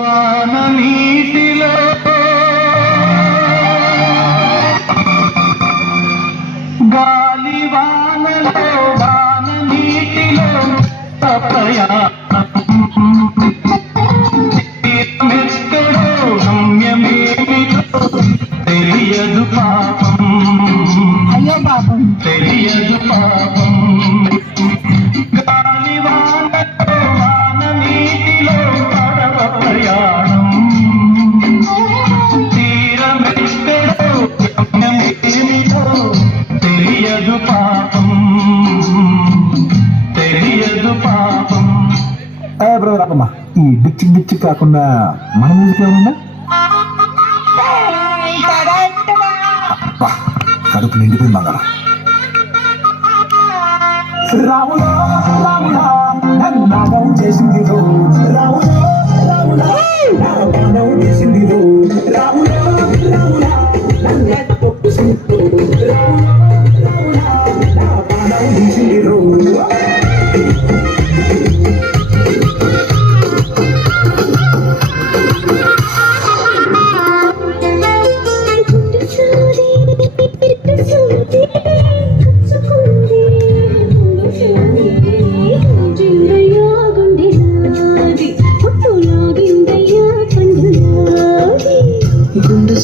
వాన నీటిలో గాలి వానలో వాన నీటిలో ప్రయాణమెక్కడో గమ్యమేమిటో తెలియదు పాపం. అయ్యో పాపం తెలియదు పాపం. గాలి వానలో వాన నీటిలో పడవ ప్రయాణం తీరమెక్కడో గమ్యమేమిటో తెలియదు పాపం. తెలియదు పాపం. బ్రో రాకమ్మా, ఈ డిచ్చి డిచ్చి కాకుండా మన మ్యూజిక్ ఏమన్నా కడుపు నిండిపోయింది మంగళ. రాముడా రాముడా నాగం చేసింది రో, రాముడా రాముడా నాగం చేసింది రో, రాముడా రాముడా చేసింది రో. గుండు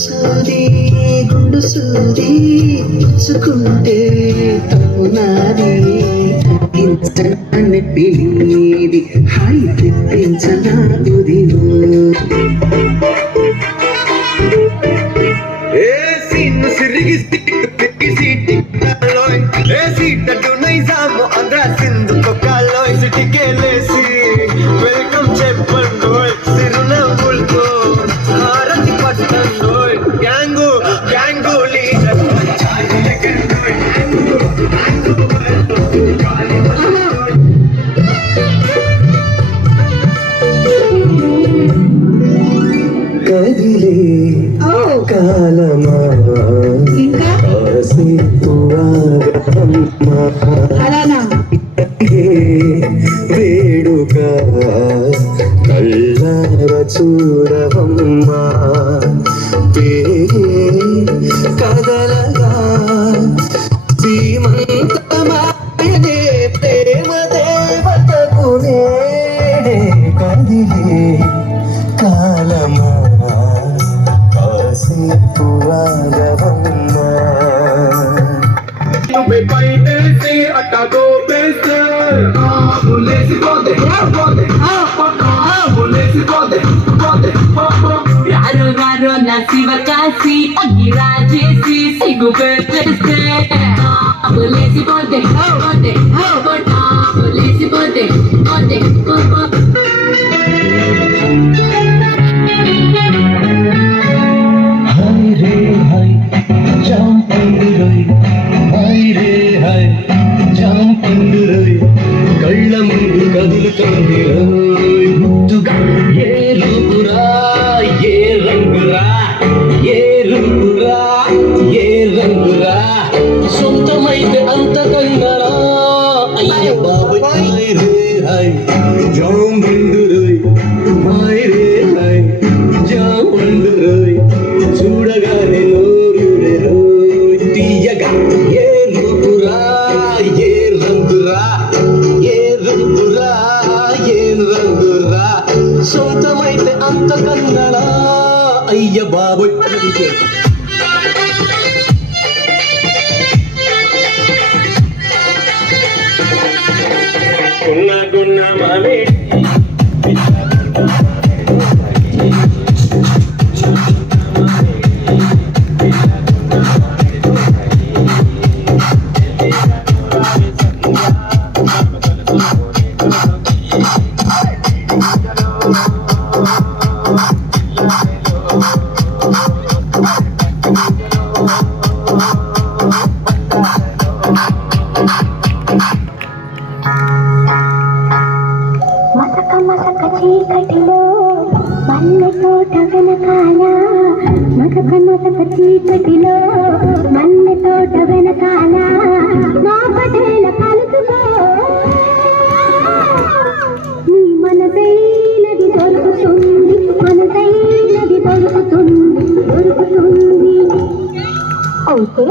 సూది పుచ్చుకుంటే తప్పునాది ఇంచని పిలిది హాయి తెప్పించనా ఉదిలో ఏసిను సిరిగి సిక్కి సీటి లోయ్ ఏసిట డునై జాము అంద్ర సింధు కొకాలోయ్ సిటికేలేసి వెల్కమ్ చెప్పండోయ్ సిరునవ్వులతో హారతి పట్టండోయ్ గ్యాంగు గ్యాంగు లీడర్ కదిలే కాలమా వేడుక కళ్ళార చూడవమ్మా కదలగా శ్రీమంతమాయనే ప్రేమ దేవతకు నేడే కదిలే కాలమా కాసేపు ఆగవమ్మా. బయటేసి అట్టగో బేస్తే లేసిపోతే లేసిపోతే రారో రారో నా శివ కాసి అగ్గిరా చేసి సిగ్గు పెట్టేస్తే లేసిపోతే లేసిపోతే హాయ్ రే హాయ్ జాంపండు రోయ్, హాయ్ రే హాయ్ జాంపండు రోయ్, కళ్ళ ముందు కదులుతోంది రోయ్ ముద్దుగా. ఏ రూపురా ఏ రంగురా, ఏ రూపురా ఏ రంగురా, సొంతమైతే అంత కన్నరా అయ్య బాబు. హాయ్ రే హాయ్ జాంపండు రోయ్, హాయ్ రే హాయ్ జాంపండు రోయ్, చూడగానే నోరుడే రోయ్ తీయగా. ఏ రూపురా ఏ రంగురా, ఏ రూపురా ఏ రంగురా, సొంతమైతే అంత కన్నడా అయ్య బాబోయ్. గున్న గున్న మామే మసక చీకటిలో మల్లె తోట వెనకాల, మసక చీకటిలో మల్లె తోట వెనకాల నా పటేల కలుసుకో, నీ మనసైనది దొరుకుతుంది. అయితే